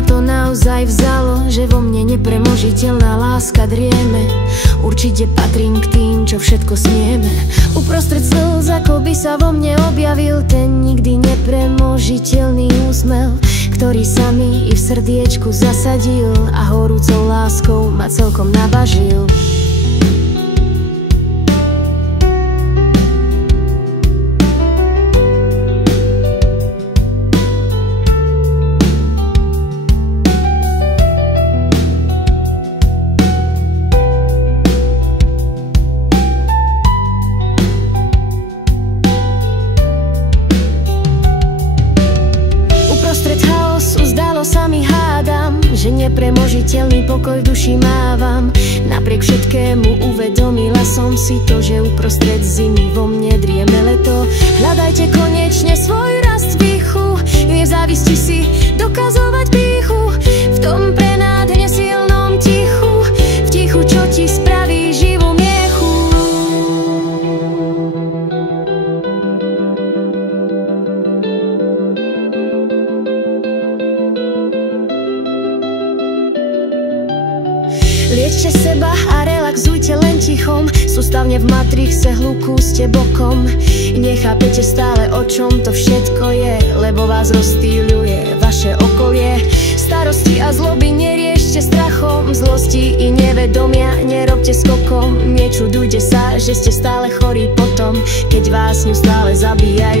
ma to naozaj vzalo, že vo mne nepremožiteľná láska drieme. Určite patrím k tým, čo všetko smieme. Uprostred slz, ako by sa vo mne objavil ten nikdy nepremožiteľný úsmev, ktorý sa mi i v srdiečku zasadil a horúcou láskou ma celkom nabažil. Že nepremožiteľný pokoj v duši mávam. Napriek všetkému uvedomila som si to, že uprostred zimy vo mne drieme leto. Hľadajte konečne svoj rast výchu, nezávisti si dokazovať pýchu v tom prenádhne silnom tichu, v tichu, čo ti spraví živú miechu. Liečte seba a relaxujte len tichom, sústavne v matrixe hluku ste bokom. Nechápete stále, o čom to všetko je, lebo vás rozptýľuje vaše okolie. Starosti a zloby neriešte strachom, zlosti i nevedomia nerobte skokom. Nečudujte sa, že ste stále chorí potom, keď vás ňu stále zabíjajú